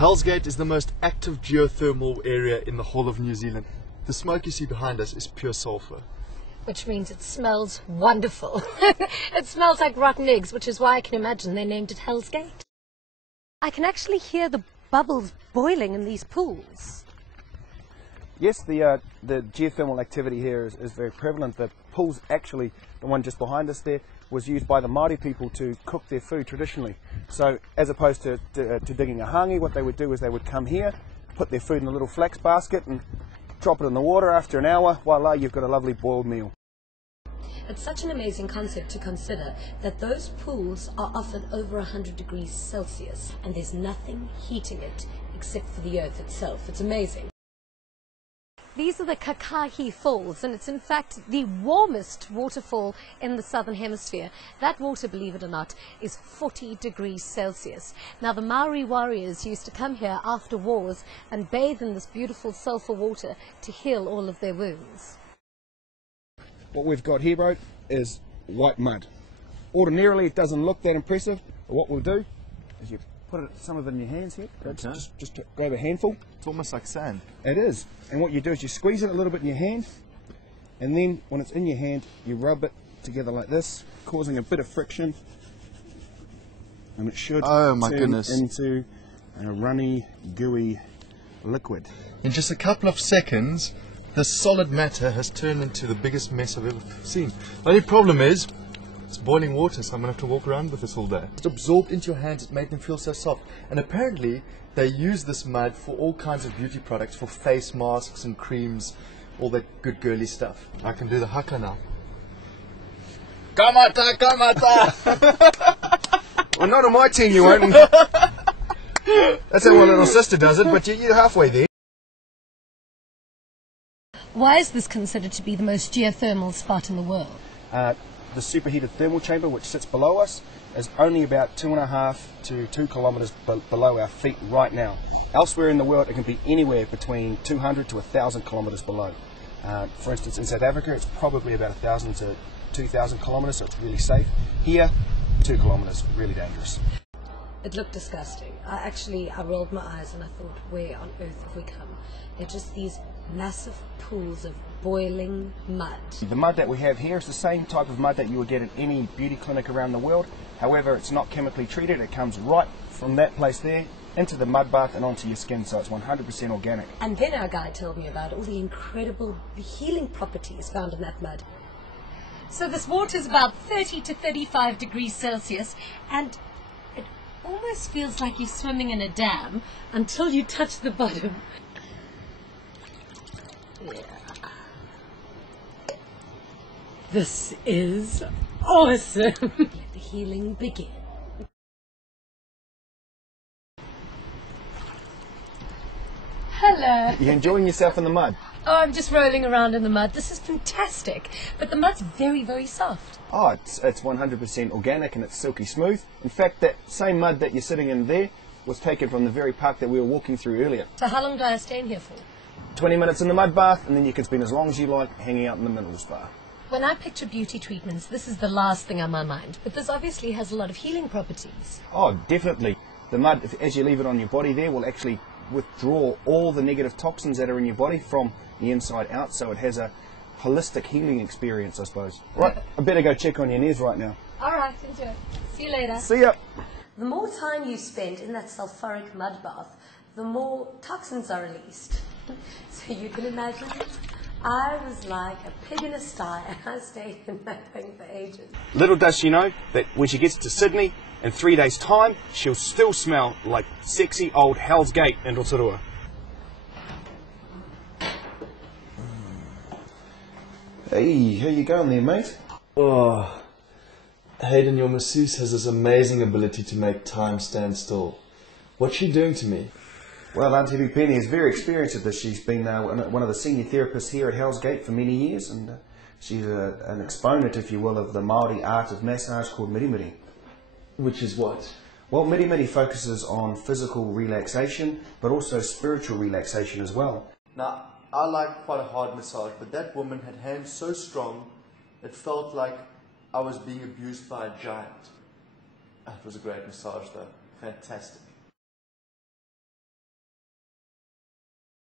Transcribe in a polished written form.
Hell's Gate is the most active geothermal area in the whole of New Zealand. The smoke you see behind us is pure sulfur. Which means it smells wonderful. It smells like rotten eggs, which is why I can imagine they named it Hell's Gate. I can actually hear the bubbles boiling in these pools. Yes, the geothermal activity here is very prevalent. The pool's actually, the one just behind us there, was used by the Māori people to cook their food traditionally. So as opposed to digging a hangi, what they would do is they would come here, put their food in a little flax basket and drop it in the water. After an hour, voila, you've got a lovely boiled meal. It's such an amazing concept to consider that those pools are often over 100 degrees Celsius and there's nothing heating it except for the earth itself. It's amazing. These are the Kakahi Falls, and it's in fact the warmest waterfall in the southern hemisphere. That water, believe it or not, is 40 degrees Celsius. Now the Maori warriors used to come here after wars and bathe in this beautiful sulfur water to heal all of their wounds. What we've got here, bro, is white mud. Ordinarily it doesn't look that impressive, but what we'll do is you put some of it in your hands here. Okay. Just grab a handful. It's almost like sand. It is. And what you do is you squeeze it a little bit in your hand, and then when it's in your hand, you rub it together like this, causing a bit of friction, and it should turn into a runny, gooey liquid. In just a couple of seconds, this solid matter has turned into the biggest mess I've ever seen. The only problem is, it's boiling water, so I'm going to have to walk around with this all day. It's absorbed into your hands, it made them feel so soft. And apparently, they use this mud for all kinds of beauty products, for face masks and creams, all that good girly stuff. I can do the haka now. Kamata, kamata! Well, not on my team you won't. That's how my little sister does it, but you're halfway there. Why is this considered to be the most geothermal spot in the world? The superheated thermal chamber, which sits below us, is only about 2.5 to 2 kilometres below our feet right now. Elsewhere in the world, it can be anywhere between 200 to 1,000 kilometres below. For instance, in South Africa, it's probably about 1,000 to 2,000 kilometres, so it's really safe. Here, 2 kilometres, really dangerous. It looked disgusting. I rolled my eyes and I thought, where on earth have we come? They're just these massive pools of boiling mud. The mud that we have here is the same type of mud that you would get at any beauty clinic around the world. However, it's not chemically treated. It comes right from that place there into the mud bath and onto your skin, so it's 100% organic. And then our guide told me about all the incredible healing properties found in that mud. So this water is about 30 to 35 degrees Celsius, and it almost feels like you're swimming in a dam until you touch the bottom. Yeah. This is awesome. Let the healing begin. Hello. You enjoying yourself in the mud? Oh, I'm just rolling around in the mud. This is fantastic. But the mud's very, very soft. Oh, it's 100% organic and it's silky smooth. In fact, that same mud that you're sitting in there was taken from the very park that we were walking through earlier. So how long do I stay in here for? 20 minutes in the mud bath, and then you can spend as long as you like hanging out in the mineral spa. When I picture beauty treatments, this is the last thing on my mind. But this obviously has a lot of healing properties. Oh, definitely. The mud, as you leave it on your body there, will actually withdraw all the negative toxins that are in your body from the inside out, so it has a holistic healing experience, I suppose. Right, I better go check on Janez right now. All right, enjoy. See you later. See ya. The more time you spend in that sulfuric mud bath, the more toxins are released. So you can imagine, I was like a pig in a sty and I stayed in that thing for ages. Little does she know that when she gets to Sydney, in 3 days' time, she'll still smell like sexy old Hell's Gate in Rotorua. Hey, how you going there, mate? Oh, Hayden, your masseuse has this amazing ability to make time stand still. What's she doing to me? Well, Auntie Penny is very experienced at this. She's been one of the senior therapists here at Hell's Gate for many years, and she's an exponent, if you will, of the Māori art of massage called mirimiri. Which is what? Well, mirimiri focuses on physical relaxation, but also spiritual relaxation as well. Now, I like quite a hard massage, but that woman had hands so strong, it felt like I was being abused by a giant. It was a great massage though, fantastic.